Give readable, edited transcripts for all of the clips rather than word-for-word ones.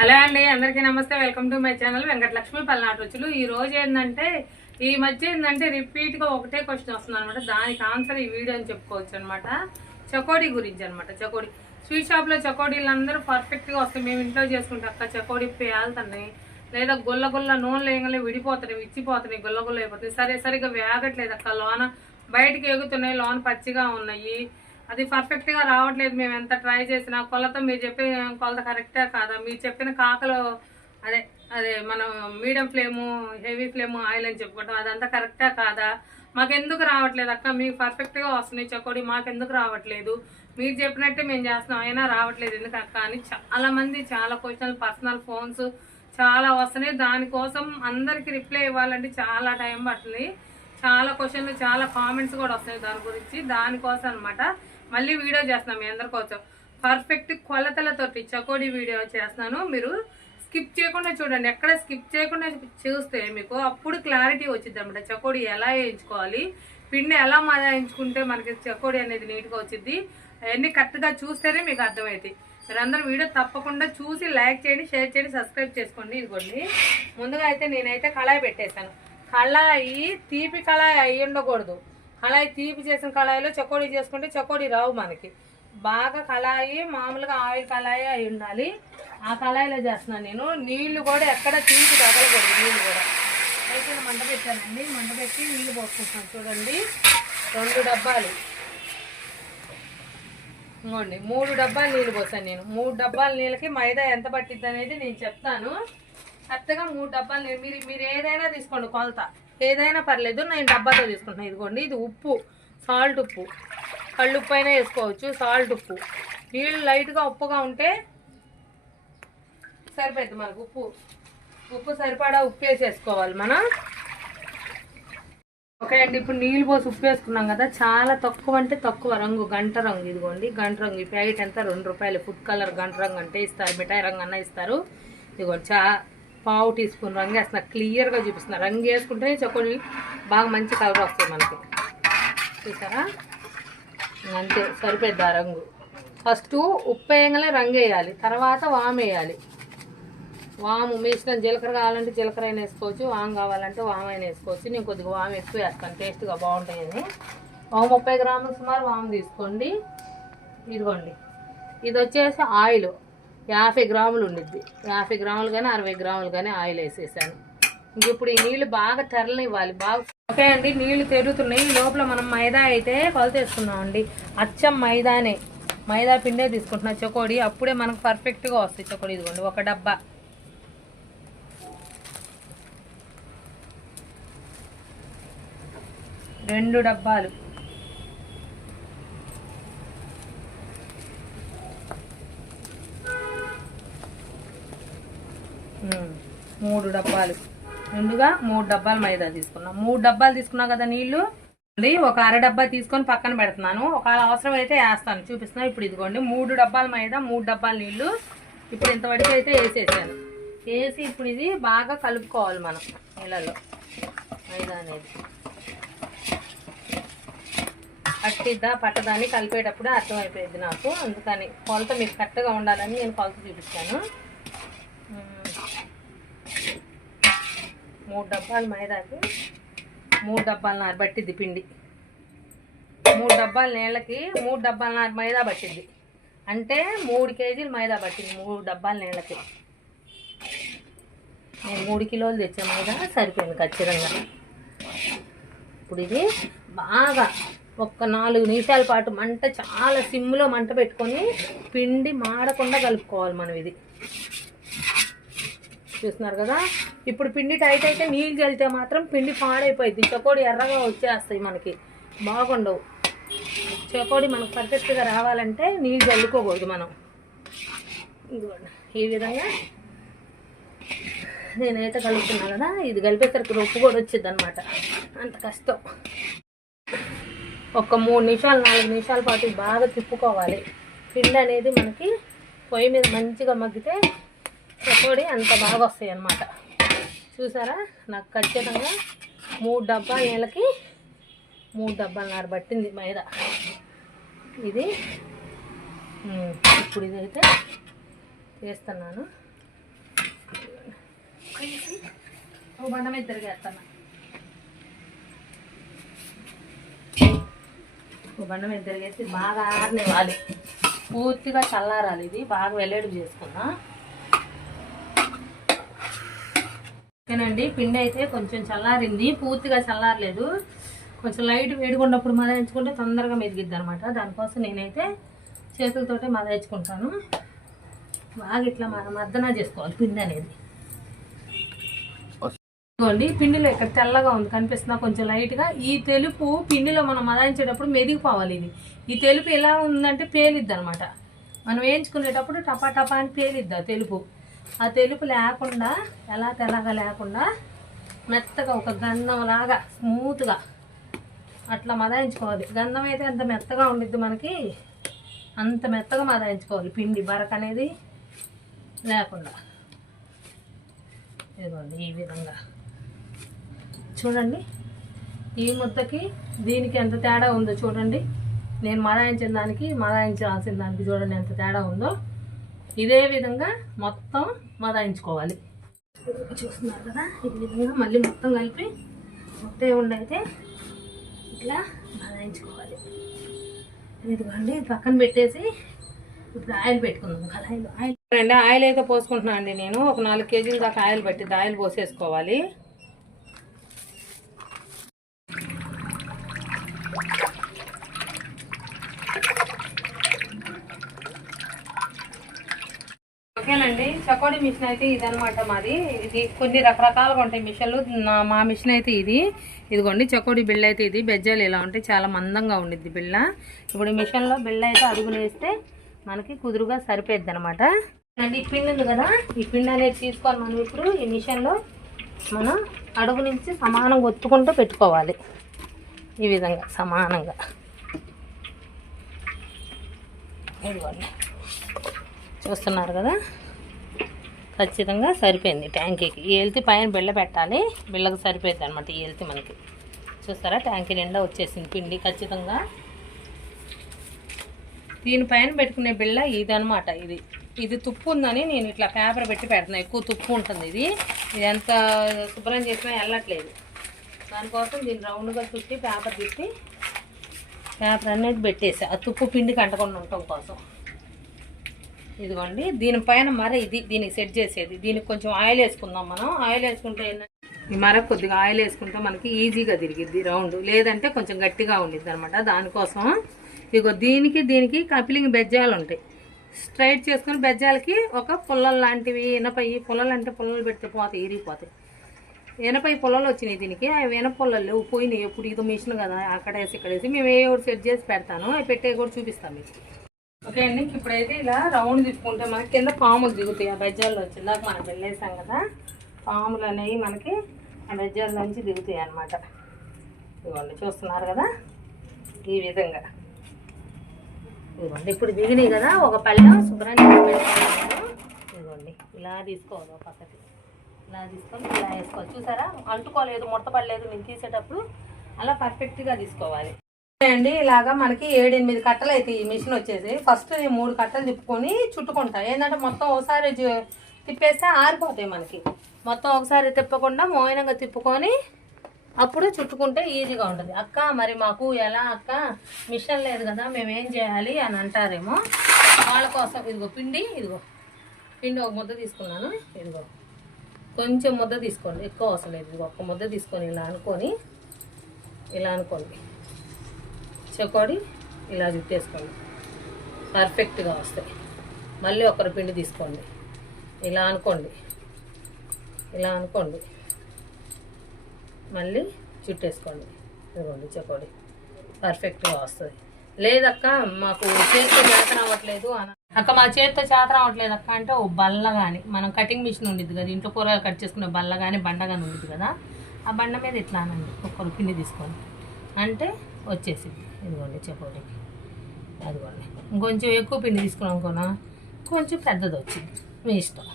Hello అండి, అందరికీ నమస్తే. Welcome to my channel Venkatalakshmi Palnadu రుచులు. ఈ రోజు ఏంటంటే ఈ మధ్య ఏంటంటే రిపీట్గా ఒకటే క్వశ్చన్ వస్తుంది అనమాట. దానికి ఆన్సర్ ఈ వీడియో అని చెప్పుకోవచ్చు అనమాట. చకోడీ గురించి అనమాట. చకోడీ స్వీట్ షాప్లో చకోడీలు అందరూ పర్ఫెక్ట్గా వస్తాయి. మేము ఇంట్లో చేసుకుంటే అక్క చకోడీ పేలుతున్నాయి, లేదా గుల్ల గుల్ల నూనె లేగలే విడిపోతున్నాయి, విచ్చిపోతున్నాయి, గుల్ల గుల్ల అయిపోతున్నాయి, సరిగా వేగట్లేదు అక్క, లోన బయటకు ఎగుతున్నాయి, లోన పచ్చిగా ఉన్నాయి, అది పర్ఫెక్ట్గా రావట్లేదు. మేము ఎంత ట్రై చేసినా కొలత మీరు చెప్పే కొలత కరెక్టా కాదా, మీరు చెప్పిన కాకలో అదే అదే మనం medium flame heavy flame oil అని చెప్పుకుంటాం, అదంతా కరెక్టా కాదా, మాకెందుకు రావట్లేదు అక్క, మీకు పర్ఫెక్ట్గా వస్తున్నాయి చకోడీ, మాకెందుకు రావట్లేదు, మీరు చెప్పినట్టే మేము చేస్తున్నాం అయినా రావట్లేదు ఎందుకు అక్క అని చాలామంది చాలా క్వశ్చన్లు, పర్సనల్ ఫోన్స్ చాలా వస్తున్నాయి. దానికోసం అందరికీ రిప్లై ఇవ్వాలంటే చాలా టైం పడుతుంది. చాలా క్వశ్చన్లు, చాలా కామెంట్స్ కూడా వస్తాయి దాని గురించి. దానికోసం అనమాట మళ్ళీ వీడియో చేస్తున్నాను మీ అందరి కోసం. పర్ఫెక్ట్ కొలతలతోటి చకోడీ వీడియో చేస్తున్నాను. మీరు స్కిప్ చేయకుండా చూడండి. ఎక్కడ స్కిప్ చేయకుండా చూస్తే మీకు అప్పుడు క్లారిటీ వచ్చింది అనమాట. చకోడీ ఎలా వేయించుకోవాలి, పిండి ఎలా మదాయించుకుంటే మనకి చకోడీ అనేది నీట్గా వచ్చింది, అవన్నీ కరెక్ట్గా చూస్తేనే మీకు అర్థమవుతాయి. మీరందరూ వీడియో తప్పకుండా చూసి లైక్ చేయండి, షేర్ చేయండి, సబ్స్క్రైబ్ చేసుకోండి. ఇదిగోండి, ముందుగా అయితే నేనైతే కళాయి పెట్టేశాను. కళాయి తీపి కళాయి అయి ఉండకూడదు. కళాయి తీపి చేసిన కళాయిలో చకోడీ చేసుకుంటే చకోడీ రావు మనకి. బాగా కళాయి మామూలుగా ఆయిల్ కళాయి అయి ఉండాలి. ఆ కళాయిలో చేస్తున్నాను నేను. నీళ్లు కూడా ఎక్కడ తీపి తగలకూడదు. నీళ్ళు కూడా అయితే మంట పెట్టానండి. మంట పెట్టి నీళ్ళు పోసుకుంటున్నాను. చూడండి, 2 డబ్బాలు, ఇంకోండి 3 డబ్బాలు నీళ్ళు పోసాను నేను. 3 డబ్బాల నీళ్ళకి మైదా ఎంత పట్టిద్ది అనేది నేను చెప్తాను. కరెక్ట్గా 3 డబ్బాలు నీళ్ళు. మీరు ఏదైనా తీసుకోండి కొలత, ఏదైనా పర్లేదు. నేను డబ్బాతో తీసుకుంటున్నాను. ఇదిగోండి, ఇది ఉప్పు, సాల్ట్ ఉప్పు, కళ్ళు ఉప్పు అయినా వేసుకోవచ్చు, సాల్ట్ ఉప్పు. నీళ్ళు లైట్గా ఉప్పుగా ఉంటే సరిపోద్ది మనకు. ఉప్పు సరిపడా ఉప్పు వేసేసుకోవాలి మనం. ఓకే అండి, ఇప్పుడు నీళ్ళు పోసి ఉప్పు వేసుకున్నాం కదా. చాలా తక్కువ అంటే తక్కువ రంగు, గంట రంగు. ఇదిగోండి గంట రంగు. ఈ ప్యాకెట్ ఎంత, 2 రూపాయలు. ఫుడ్ కలర్ గంట రంగు అంటే ఇస్తారు, మిఠాయి రంగు అన్న ఇస్తారు. ఇదిగోండి, పావు టీ స్పూన్ రంగు వేస్తున్నా. క్లియర్గా చూపిస్తున్నా. రంగు వేసుకుంటే చకోడీ బాగా మంచి కలర్ వస్తుంది మనకి. చూసారా, అంతే సరిపోద్ది ఆ రంగు. ఫస్ట్ ఉప్పు వేయగానే రంగు వేయాలి, తర్వాత వాము వేయాలి. వాము వేసిన జీలకర్ర కావాలంటే జీలకర్ర అయినా వేసుకోవచ్చు, వాము కావాలంటే వాము అయినా వేసుకోవచ్చు. నేను కొద్దిగా వాము ఎక్కువ వేస్తాను, టేస్ట్గా బాగుంటాయని. 30 గ్రాములు సుమారు వాము తీసుకోండి. ఇదిగోండి, ఇది వచ్చేసి ఆయిల్ 50 గ్రాములు ఉండిద్ది. 50 గ్రాములు కానీ 60 గ్రాములు కానీ ఆయిల్ వేసేసాను. ఇంక ఇప్పుడు ఈ నీళ్లు బాగా తెరలివ్వాలి. బాగా ఓకే అండి, నీళ్లు తెరుగుతున్నాయి. ఈ లోపల మనం మైదా అయితే కొలతేసుకున్నామండి. అచ్చం మైదానే, మైదా పిండే తీసుకుంటున్నా చకోడీ. అప్పుడే మనకు పర్ఫెక్ట్గా వస్తాయి చకోడీ. ఇదిగోండి, 1 డబ్బా, 2 డబ్బాలు, 3 డబ్బాలు. ముందుగా 3 డబ్బాలు మైదా తీసుకున్నాం. 3 డబ్బాలు తీసుకున్నాం కదా నీళ్లు. ఒక అర డబ్బా తీసుకొని పక్కన పెడుతున్నాను. ఒకవేళ అవసరం అయితే వేస్తాను, చూపిస్తున్నాను. ఇప్పుడు ఇదిగోండి, 3 డబ్బాలు మైదా, 3 డబ్బాలు నీళ్లు. ఇప్పుడు ఇంతవరకు అయితే వేసేసాను. వేసి ఇప్పుడు ఇది బాగా కలుపుకోవాలి మనం నీళ్ళలో. మైదా అనేది పట్టిద్దా పట్టదాన్ని కలిపేటప్పుడు అర్థమైపోయింది నాకు. అందుకని కొలత మీకు కరెక్ట్గా ఉండాలని నేను కొలత చూపిస్తాను. 3 డబ్బాలు మైదాకి 3 డబ్బాలన్నర పట్టిద్ది పిండి. 3 డబ్బాల నీళ్ళకి 3 డబ్బాలన్నర మైదా పట్టిద్ది. అంటే 3 కేజీలు మైదా పట్టింది 3 డబ్బాల నీళ్ళకి. నేను 3 కిలోలు తెచ్చే మైదా సరిపోయింది ఖచ్చితంగా. ఇప్పుడు ఇది బాగా ఒక 4 నిమిషాల పాటు మంట చాలా సిమ్లో మంట పెట్టుకొని పిండి మాడకుండా కలుపుకోవాలి మనం. ఇది చూస్తున్నారు కదా. ఇప్పుడు పిండి టైట్ అయితే నీళ్ళు చల్లితే మాత్రం పిండి పాడైపోయింది. చకోడీ ఎర్రగా వచ్చేస్తాయి, మనకి బాగుండవు. చకోడీ మనకు పర్ఫెక్ట్గా రావాలంటే నీళ్ళు చల్లుకోకూడదు మనం. ఈ విధంగా నేనైతే కలుపుతున్నాను కదా. ఇది కలిపేసరికి ఉప్పు కూడా వచ్చింది అనమాట. అంత కష్టం. ఒక 3 నిమిషాలు 4 నిమిషాల పాటు బాగా తిప్పుకోవాలి. పిండి అనేది మనకి పొయ్యి మీద మంచిగా మగ్గితే చకోడీ అంత బాగా వస్తాయి అన్నమాట. చూసారా, నాకు ఖచ్చితంగా 3 డబ్బాల నీళ్ళకి 3 డబ్బాలన్నర పట్టింది మైదా. ఇది ఇప్పుడు ఇదైతే వేస్తున్నాను. ఓ బండ మీద తిరిగేస్తాను. ఓ బండ మీద తిరిగేసి బాగా ఆరనివ్వాలి, పూర్తిగా చల్లారాలి. ఇది బాగా వెల్లడి చేసుకున్నా. ఓకేనండి, పిండి అయితే కొంచెం చల్లారింది, పూర్తిగా చల్లారలేదు. కొంచెం లైట్ వేడుకున్నప్పుడు మదాయించుకుంటే తొందరగా మెదిగిద్ది అనమాట. దానికోసం నేనైతే చేతులతోటే మదాయించుకుంటాను. బాగా ఇట్లా మనం మద్దన చేసుకోవాలి పిండి అనేది. ఇదిగోండి, పిండిలో ఇక్కడ తెల్లగా ఉంది కనిపిస్తున్నా కొంచెం లైట్గా. ఈ తెలుపు పిండిలో మనం మదాయించేటప్పుడు మెదిగిపోవాలి. ఈ తెలుపు ఎలా ఉందంటే పేలిద్ది అనమాట. మనం వేయించుకునేటప్పుడు టపా టపా అని పేలిద్ది ఆ తెలుపు. ఆ తెలుపు లేకుండా, ఎలా తెల్లగా లేకుండా మెత్తగా ఒక గంధంలాగా స్మూత్గా అట్లా మదాయించుకోవాలి. గంధం అయితే ఎంత మెత్తగా ఉండిద్ది మనకి, అంత మెత్తగా మదాయించుకోవాలి పిండి, బరక అనేది లేకుండా. ఇదిగోండి ఈ విధంగా చూడండి. ఈ ముద్దకి దీనికి ఎంత తేడా ఉందో చూడండి. నేను మదాయించిన దానికి మదాయించాల్సిన దానికి చూడండి ఎంత తేడా ఉందో. ఇదే విధంగా మొత్తం మదాయించుకోవాలి. చూస్తున్నారు కదా, ఈ విధంగా మళ్ళీ మొత్తం కలిపి ఒకటే ఉండైతే ఇట్లా మదాయించుకోవాలి. ఇదిగోండి పక్కన పెట్టేసి ఇప్పుడు ఆయిల్ పెట్టుకుందాం. కళాయిలో ఆయిల్ అయితే పోసుకుంటున్నాను అండి. నేను ఒక 4 కేజీల దాకా ఆయిల్ పెట్టిద్ది. ఆయిల్ పోసేసుకోవాలి. ఓకేనండి, చకోడీ మిషన్ అయితే ఇదనమాట మాది. ఇది కొన్ని రకరకాలుగా ఉంటాయి మిషన్లు. మా మిషన్ అయితే ఇది. ఇదిగోండి చకోడీ బిళ్ళ అయితే ఇది. బెజ్జాలు ఇలా ఉంటాయి, చాలా మందంగా ఉండిద్ది బిళ్ళ. ఇప్పుడు మిషన్లో బిళ్ళ అయితే అడుగున వేస్తే మనకి కుదురుగా సరిపోద్ది అనమాట. అండి, ఈ పిండి ఉంది కదా, ఈ పిండి అనేది తీసుకొని మనం ఇప్పుడు ఈ మిషన్లో మనం అడుగు నుంచి సమానంగా ఒత్తుకుంటూ పెట్టుకోవాలి. ఈ విధంగా సమానంగా. ఇదిగోండి చూస్తున్నారు కదా, ఖచ్చితంగా సరిపోయింది ట్యాంకీకి. ఈ ఎల్తి పైన బిళ్ళ పెట్టాలి, బిళ్ళకు సరిపోయింది అనమాట ఈ ఎల్తి మనకి. చూస్తారా, ట్యాంకీ నిండా వచ్చేసింది పిండి ఖచ్చితంగా. దీనిపైన పెట్టుకునే బిళ్ళ ఇది అనమాట. ఇది తుప్పు ఉందని నేను ఇట్లా పేపర్ పెట్టి పెడుతున్నాను. ఎక్కువ తుప్పు ఉంటుంది ఇది ఎంత శుభ్రం చేసినా వెళ్ళట్లేదు. దానికోసం దీన్ని రౌండ్గా చుట్టి పేపర్ తిప్పి పేపర్ అనేది పెట్టేసి ఆ తుప్పు పిండికి అంటకుండా ఉండటం కోసం. ఇదిగోండి, దీనిపైన మర ఇది దీనికి సెట్ చేసేది. దీనికి కొంచెం ఆయిల్ వేసుకుందాం మనం. ఆయిల్ వేసుకుంటే ఏంటంటే ఈ మర కొద్దిగా ఆయిల్ వేసుకుంటే మనకి ఈజీగా తిరిగిద్ది రౌండ్, లేదంటే కొంచెం గట్టిగా ఉండిద్ది అనమాట. దానికోసం ఇదిగో దీనికి కపిలింగ్ బెజ్జాలు ఉంటాయి. స్ట్రైట్ చేసుకుని బెజ్జాలకి ఒక పుల్లలు లాంటివి, ఎనపై పుల్లలు అంటే పుల్లలు పెడితే పోతాయి, ఇరిగిపోతాయి. ఎనపై పుల్లలు వచ్చినాయి దీనికి. అవి వెనప పుల్లలు లేవు, పోయినాయి. ఎప్పుడు ఇది మిషన్ కదా, అక్కడేసి ఇక్కడేసి మేము ఏ ఒకటి సెట్ చేసి పెడతాను. అవి పెట్టే కూడా చూపిస్తాం మీకు. ఓకే అండి, ఇప్పుడైతే ఇలా రౌండ్ తిప్పుకుంటే మనకి కింద పాములు దిగుతాయి. ఆ బెజ్జాల్లో వచ్చిందాక మనం వెళ్ళేసాం కదా, పాములు అనేవి మనకి ఆ బెజ్జాల నుంచి దిగుతాయి అన్నమాట. ఇదిగోండి చూస్తున్నారు కదా, ఈ విధంగా. ఇదిగోండి ఇప్పుడు దిగినాయి కదా, ఒక పళ్ళెం శుభ్రం చేసి పెట్టుకోవాలి. ఇదిగోండి ఇలా తీసుకోవాలి, ఒక పక్కకి ఇలా తీసుకొని ఇలా వేసుకోవాలి. చూసారా, అంటుకోలేదు, ముడత పడలేదు. నేను తీసేటప్పుడు అలా పర్ఫెక్ట్గా తీసుకోవాలి అండి. ఇలాగా మనకి 7-8 కట్టలు అయితే ఈ మిషన్ వచ్చేసి. ఫస్ట్ నేను 3 కట్టలు తిప్పుకొని చుట్టుకుంటాను. ఏంటంటే మొత్తం ఒకసారి తిప్పేస్తే ఆరిపోతాయి మనకి. మొత్తం ఒకసారి తిప్పకుండా మోయినంగా తిప్పుకొని అప్పుడు చుట్టుకుంటే ఈజీగా ఉంటుంది. అక్క మరి మాకు ఎలా అక్క, మిషన్ లేదు కదా, మేము ఏం చేయాలి అని అంటారేమో. వాళ్ళ కోసం ఇదిగో పిండి ఒక ముద్ద తీసుకున్నాను. ఇదిగో కొంచెం ముద్ద తీసుకోండి, ఎక్కువ అవసరం లేదు. ఇదిగో ఒక్క ముద్ద తీసుకొని ఇలా అనుకోండి. చకోడీ ఇలా చుట్టేసుకోండి, పర్ఫెక్ట్గా వస్తాయి. మళ్ళీ ఒకరి పిండి తీసుకోండి, ఇలా అనుకోండి, మళ్ళీ చుట్టేసుకోండి. ఇదిగోండి చకోడీ పర్ఫెక్ట్గా వస్తుంది. లేదక్క మాకు చేతితో చేతన అవ్వట్లేదు అక్క, మా చేతితో చేతన అవ్వట్లేదు అక్క అంటే ఓ బల్ల కానీ, మనం కటింగ్ మిషన్ ఉండిద్ది కదా, ఇంట్లో కూరగాయలు కట్ చేసుకునే బల్ల కానీ బండ కానీ ఉండిద్ది కదా, ఆ బండ మీద ఇట్లా అనండి, ఒక్కరు పిండి తీసుకోండి అంటే వచ్చేసింది. ఇదిగోండి చకోడీకి. అదిగోండి ఇంకొంచెం ఎక్కువ పిండి తీసుకున్నాం అనుకోనా, కొంచెం పెద్దది వచ్చింది, మీ ఇష్టం.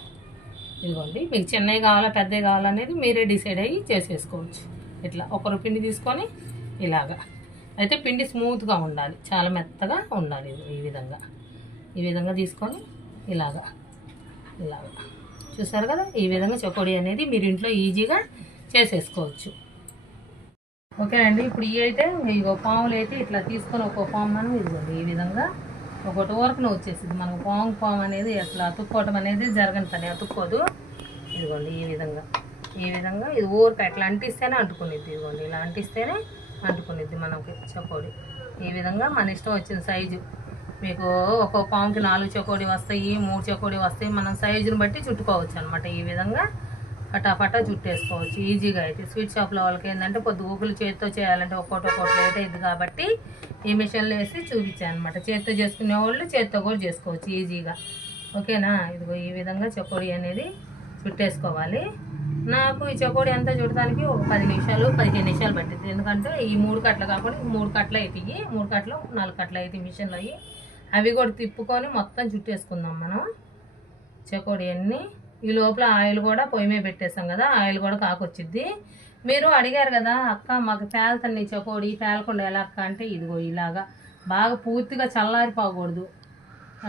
ఇదిగోండి మీకు చిన్నవి కావాలా పెద్దవి కావాలనేది మీరే డిసైడ్ అయ్యి చేసేసుకోవచ్చు. ఇట్లా ఒకరు పిండి తీసుకొని ఇలాగా అయితే పిండి స్మూత్గా ఉండాలి, చాలా మెత్తగా ఉండాలి. ఈ విధంగా తీసుకొని ఇలాగా చూసారు కదా, ఈ విధంగా చకోడీ అనేది మీరు ఇంట్లో ఈజీగా చేసేసుకోవచ్చు. ఓకేనండి. ఇప్పుడు ఇవి అయితే ఇగో పాములు అయితే ఇట్లా తీసుకొని ఒక్కో పాము మనం ఇదిగోండి ఈ విధంగా ఒకటి వరకు వచ్చేసింది. మనకు పాము అనేది అట్లా అతుక్కోవటం అనేది జరగని పని, అతుక్కోదు. ఇదిగోండి ఈ విధంగా ఇది ఊరికి అట్లా అంటిస్తేనే అంటుకునిద్ది. ఇదిగోండి ఇలా అంటిస్తేనే అంటుకునిద్ది మనకి చకోడీ. ఈ విధంగా మన ఇష్టం వచ్చిన సైజు, మీకు ఒక్కో పాముకి 4 చకోడీ వస్తాయి, 3 చకోడీ వస్తాయి. మనం సైజుని బట్టి చుట్టుకోవచ్చు అనమాట. ఈ విధంగా ఫటాఫటా చుట్టేసుకోవచ్చు ఈజీగా. అయితే స్వీట్ షాప్లో వాళ్ళకి ఏంటంటే పొద్దుగూకులు చేతితో చేయాలంటే ఒక్కొక్కటి లేట్ అయింది కాబట్టి ఈ మిషన్లో వేసి చూపించాను అనమాట. చేతితో చేసుకునే వాళ్ళు చేతితో కూడా చేసుకోవచ్చు ఈజీగా. ఓకేనా. ఇదిగో ఈ విధంగా చకోడీ అనేది చుట్టేసుకోవాలి. నాకు ఈ చకోడీ అంతా చుట్టడానికి ఒక 10 నిమిషాలు 15 నిమిషాలు పట్టింది. ఎందుకంటే ఈ 3 కట్టలు కాకుండా 3 కట్టలు అవుతాయి, 3 కట్టలు 4 కట్టలు అవుతాయి మిషన్లో అవి. అవి కూడా తిప్పుకొని మొత్తం చుట్టేసుకుందాం మనం చకోడీ అన్నీ. ఈ లోపల ఆయిల్ కూడా పొయ్యి మీద పెట్టేస్తాం కదా, ఆయిల్ కూడా కాకొచ్చిద్ది. మీరు అడిగారు కదా అక్క మాకు పేలుతుంది చకోడీ, పేలకుండా ఎలా అక్క అంటే ఇదిగో ఇలాగా బాగా పూర్తిగా చల్లారిపోకూడదు,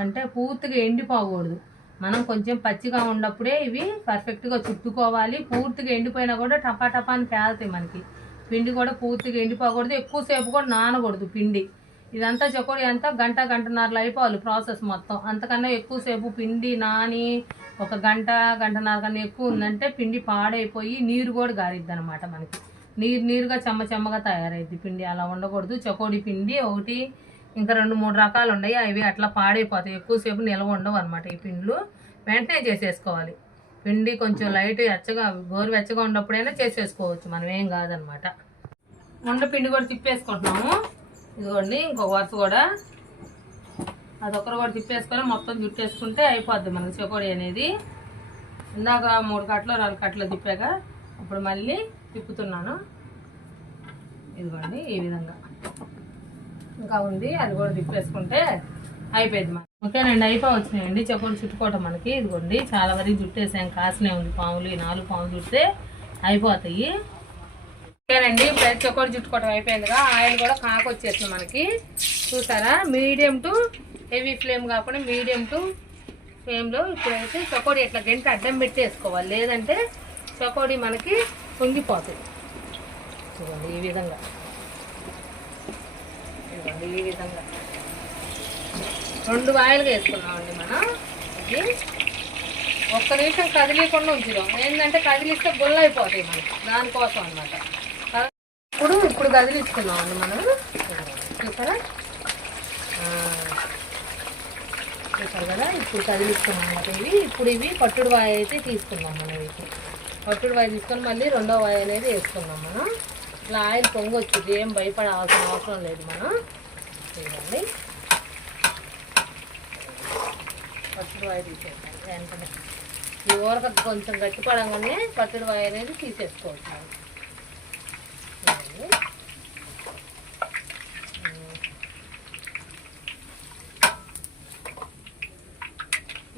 అంటే పూర్తిగా ఎండిపోకూడదు. మనం కొంచెం పచ్చిగా ఉన్నప్పుడే ఇవి పర్ఫెక్ట్గా చుట్టుకోవాలి. పూర్తిగా ఎండిపోయినా కూడా టపా అని పేలుతాయి మనకి. పిండి కూడా పూర్తిగా ఎండిపోకూడదు, ఎక్కువసేపు కూడా నానకూడదు పిండి. ఇదంతా చకోడీ అంతా గంటన్నరలో అయిపోవాలి ప్రాసెస్ మొత్తం. అంతకన్నా ఎక్కువసేపు పిండి నాని ఒక గంటన్నర కన్నా ఎక్కువ ఉందంటే పిండి పాడైపోయి నీరు కూడా గారిద్ది అనమాట మనకి. నీరుగా చెమ్మగా తయారైద్ది పిండి. అలా ఉండకూడదు. చకోడీ పిండి ఒకటి ఇంకా 2-3 రకాలు ఉన్నాయి, అవి అట్లా పాడైపోతాయి, ఎక్కువసేపు నిల్వ ఉండవు అనమాట. ఈ పిండ్లు వెంటనే చేసేసుకోవాలి. పిండి కొంచెం లైట్ గోరువెచ్చగా ఉన్నప్పుడైనా చేసేసుకోవచ్చు, మనం ఏం కాదనమాట. ఉండ పిండి కూడా తిప్పేసుకుంటున్నాము. ఇదిగోండి ఇంకొక వరుస కూడా అదొకరు కూడా తిప్పేసుకొని మొత్తం చుట్టేసుకుంటే అయిపోద్ది మనకి చకోడీ అనేది. ఇందాక 3 కట్టలు 4 కట్టలు తిప్పాక ఇప్పుడు మళ్ళీ తిప్పుతున్నాను. ఇదిగోండి ఈ విధంగా ఇంకా ఉంది, అది కూడా తిప్పేసుకుంటే అయిపోయింది మనకి. ఓకేనండి, అయిపోవచ్చినాయండి చకోడీ చుట్టుకోవటం మనకి. ఇదిగోండి చాలా వరకు చుట్టేసాం, కాసినే ఉంది పాములు. ఈ 4 పాములు చుట్టే అయిపోతాయి. ఓకేనండి, ఇప్పుడు చకోడీ చుట్టుకోవటం అయిపోయిందిగా. ఆయిల్ కూడా కాకొచ్చేస్తుంది మనకి, చూసారా. మీడియం టు హెవీ ఫ్లేమ్ కాకుండా మీడియం టు ఫ్లేమ్లో ఇప్పుడైతే చకోడీ ఇట్లా గంట అడ్డం పెట్టి వేసుకోవాలి, లేదంటే చకోడీ మనకి పొంగిపోతుంది. చూడండి ఈ విధంగా, ఈ విధంగా 2 వాయిలుగా వేసుకున్నామండి మనం. ఇది ఒక్క నిమిషం కదిలీకుండా ఉంచుదాం, ఏంటంటే కదిలిస్తే గుల్ల అయిపోతాయి మనకి, దానికోసం అనమాట. ఇప్పుడు కదిలిస్తున్నామండి మనం, చూసారా కదా. ఇప్పుడు కదిలిస్తున్నాం అన్నమాట. ఇవి పట్టుడు వాయి అయితే తీసుకున్నాం మనం. వీటి పట్టుడు వాయి తీసుకొని మళ్ళీ 2వ వాయి అనేది వేసుకున్నాం మనం. ఇట్లా ఆయిల్ పొంగొచ్చుది, ఏం భయపడాల్సిన అవసరం లేదు మనం. చూడండి పట్టుడు వాయి తీసేస్తాం వెంటనే. ఈ ఊరక కొంచెం గట్టిపడంగానే పట్టుడు వాయి అనేది తీసేసుకోవచ్చు.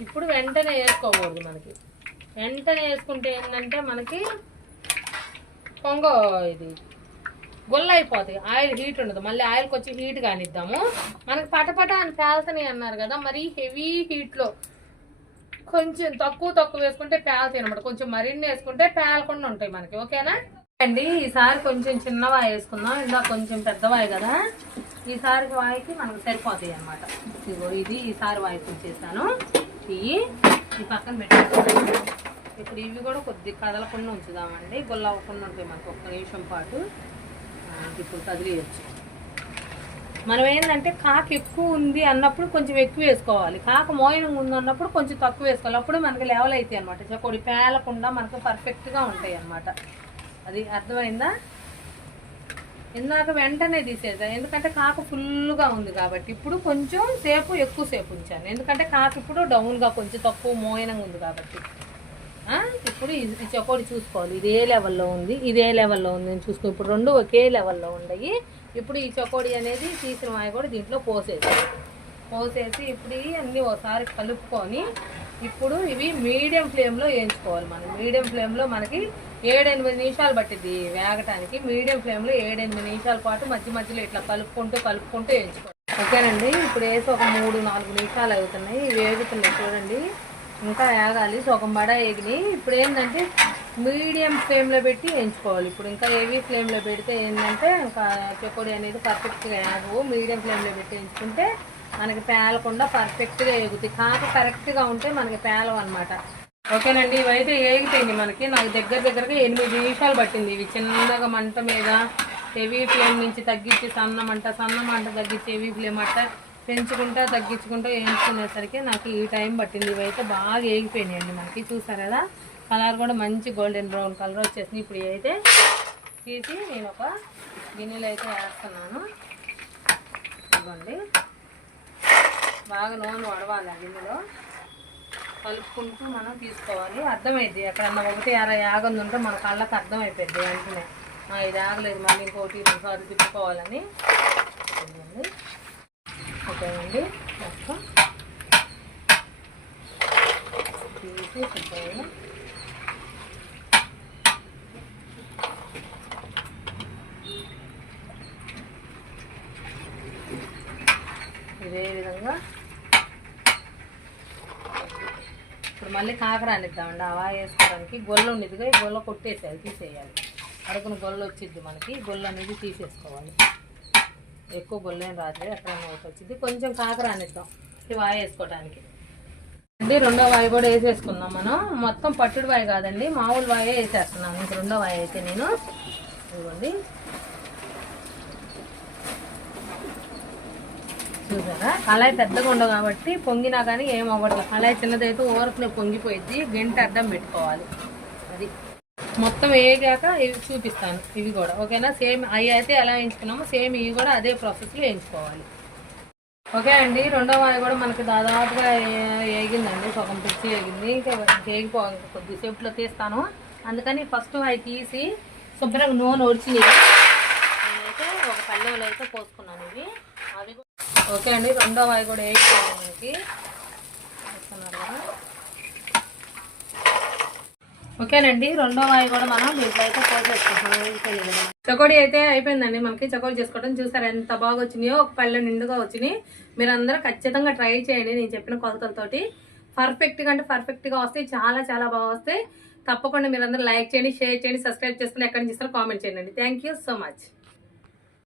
ఇప్పుడు వెంటనే వేసుకోకూడదు మనకి. వెంటనే వేసుకుంటే ఏంటంటే మనకి ఇది గుల్ల అయిపోతాయి, ఆయిల్ హీట్ ఉండదు. మళ్ళీ ఆయిల్కి వచ్చి హీట్ కానిద్దాము. మనకి పటపట అని పేల్తని అన్నారు కదా, మరి హెవీ హీట్లో కొంచెం తక్కువ వేసుకుంటే పేలుతాయి అనమాట. కొంచెం మరిన్ని వేసుకుంటే పేలకుండా ఉంటాయి మనకి. ఓకేనా అండి. ఈసారి కొంచెం చిన్న వాయి వేసుకుందాం, ఇంకా కొంచెం పెద్ద వాయి కదా. ఈసారి వాయికి మనకు సరిపోతాయి అనమాట. ఇదిగో ఇది ఈసారి వాయికి ఉంచేసాను. ఈ పక్కన పెట్టేస్తాను. ఇప్పుడు ఇవి కూడా కొద్దిగా కదలకుండా ఉంచుదామండి, గుల్ల అవ్వకుండా ఉంటాయి మనకు. 1 నిమిషం పాటు ఇప్పుడు కదిలియచ్చు. మనం ఏంటంటే కాకు ఎక్కువ ఉంది అన్నప్పుడు కొంచెం ఎక్కువ వేసుకోవాలి, కాకు మోయినంగా ఉంది అన్నప్పుడు కొంచెం తక్కువ వేసుకోవాలి. అప్పుడు మనకి లెవెల్ అవుతాయి అనమాట. చకోడీ పేలకుండా మనకు పర్ఫెక్ట్గా ఉంటాయి అన్నమాట. అది అర్థమైందా. ఇందాక వెంటనే తీసేద్దాం, ఎందుకంటే కాకు ఫుల్గా ఉంది కాబట్టి. ఇప్పుడు కొంచెం ఎక్కువసేపు ఉంచాను, ఎందుకంటే కాకు ఇప్పుడు డౌన్గా కొంచెం తక్కువ మోయనంగా ఉంది కాబట్టి. ఇప్పుడు ఈ చకోడీ చూసుకోవాలి, ఇదే లెవెల్లో ఉంది నేను చూసుకో. ఇప్పుడు 2 ఒకే లెవెల్లో ఉన్నాయి. ఇప్పుడు ఈ చకోడీ అనేది తీసిన వాయి కూడా దీంట్లో పోసేసి ఇప్పుడు అన్నీ ఒకసారి కలుపుకొని ఇప్పుడు ఇవి మీడియం ఫ్లేమ్లో వేయించుకోవాలి మనం. మీడియం ఫ్లేమ్లో మనకి 7-8 నిమిషాలు పట్టింది వేగటానికి. మీడియం ఫ్లేమ్లో 7-8 నిమిషాల పాటు మధ్యలో ఇట్లా కలుపుకుంటూ వేయించుకోవాలి. ఓకేనండి, ఇప్పుడు వేసి ఒక 3-4 నిమిషాలు అవుతున్నాయి, వేగుతున్నాయి చూడండి. ఇంకా వేగాలి, సగం బడ వేగినాయి. ఇప్పుడు ఏంటంటే మీడియం ఫ్లేమ్లో పెట్టి వేయించుకోవాలి. ఇప్పుడు ఇంకా హెవీ ఫ్లేమ్లో పెడితే ఏంటంటే ఇంకా చెకోడి అనేది పర్ఫెక్ట్గా వేగవు. మీడియం ఫ్లేమ్లో పెట్టి వేయించుకుంటే మనకి పేలకుండా పర్ఫెక్ట్గా వేగుతాయి. కాక కరెక్ట్గా ఉంటే మనకి పేలవు అనమాట. ఓకేనండి, ఇవైతే వేగిపోయింది మనకి. నాకు దగ్గరగా 8 నిమిషాలు పట్టింది. ఇవి చిన్నగా మంట మీద హెవీ ఫ్లేమ్ నుంచి తగ్గించి సన్న మంట తగ్గించి హెవీ ఫ్లేమ్ అట్ట పెంచుకుంటా తగ్గించుకుంటూ వేయించుకునేసరికి నాకు ఈ టైం పట్టింది. ఇవైతే బాగా వేగిపోయినాయండి మనకి. చూసారు కదా, కలర్ కూడా మంచి గోల్డెన్ బ్రౌన్ కలర్ వచ్చేసింది. ఇప్పుడు ఇవైతే తీసి నేను ఒక గిన్నెలో అయితే వేస్తున్నాను. ఇవ్వండి, బాగా నూనె వడవాలి. ఆ గిన్నెలో కలుపుకుంటూ మనం తీసుకోవాలి. అర్థమైద్ది ఎక్కడన్నా ఒకటి యాగంది ఉంటే మన కళ్ళకి అర్థమైపోద్ది వెంటనే. ఇది ఆగలేదు, మళ్ళీ ఇంకోటి 2 సార్లు తిప్పుకోవాలని. ఓకేనండి, మొత్తం తీసి శుభ్రంగా ఇదే విధంగా ఇప్పుడు మళ్ళీ కాకరానిద్దామండి. అవా వేసుకోవడానికి గొల్ల ఉన్నదిగా, ఈ గొల్ల కొట్టేసేయాలి, తీసేయాలి. అడుగున గొల్ల వచ్చింది మనకి. గొల్ల అనేది తీసేసుకోవాలి. ఎక్కువ గొల్ల ఏం రాదు, ఎక్కడైనా ఒకటి వచ్చింది. కొంచెం కాకరానిద్దాం ఈ వాయి వేసుకోవడానికి అండి. రెండో వాయి కూడా వేసేసుకుందాం మనం. మొత్తం పట్టుడు వాయి కాదండి, మామూలు వాయే వేసేస్తున్నాను. ఇంక రెండో వాయి అయితే నేను ఇవ్వండి. చూసారా, కళాయి పెద్దగా ఉండవు కాబట్టి పొంగినా కానీ ఏం అవ్వట్లేదు. కళాయి చిన్నదైతే ఊరకునే పొంగిపోయిద్ది. గంట అడ్డం పెట్టుకోవాలి. అది మొత్తం వేగాక ఇవి చూపిస్తాను. ఇవి కూడా ఓకేనా, సేమ్ అవి అయితే ఎలా వేయించుకున్నామో సేమ్ ఇవి కూడా అదే ప్రాసెస్లో వేయించుకోవాలి. ఓకే అండి, రెండో వాయి కూడా మనకి దాదాపుగా వేగిందండి. సగం పిచ్చి వేగింది. ఇంకా వేగిపోవాలి, కొద్దిసేపులో తీస్తాను. అందుకని ఫస్ట్ వాయి తీసి శుభ్రంగా నూనె ఒడిచినవి నేనైతే ఒక పల్లెలో అయితే పోసుకున్నాను. ఇవి అవి ఓకే అండి. రెండో వాయి కూడా వేగిపోయింది మనకి. చూస్తున్నారు కదా. ఓకేనండి, రెండో వాయి కూడా మనం దీంట్లో అయితే పోసేసుకుంటాం. చకోడీ అయితే అయిపోయిందండి మనకి. చకోడీ చేసుకోవడం చూసారు ఎంత బాగా వచ్చినాయో. ఒక పళ్ళె నిండుగా వచ్చినాయి. మీరందరూ ఖచ్చితంగా ట్రై చేయండి నేను చెప్పిన కొలతలతోటి. పర్ఫెక్ట్గా అంటే పర్ఫెక్ట్గా వస్తాయి. చాలా చాలా బాగా వస్తాయి. తప్పకుండా మీరందరూ లైక్ చేయండి, షేర్ చేయండి, సబ్స్క్రైబ్ చేసుకుని ఎక్కడి నుంచి ఇస్తారో కామెంట్ చేయండి. Thank you so much.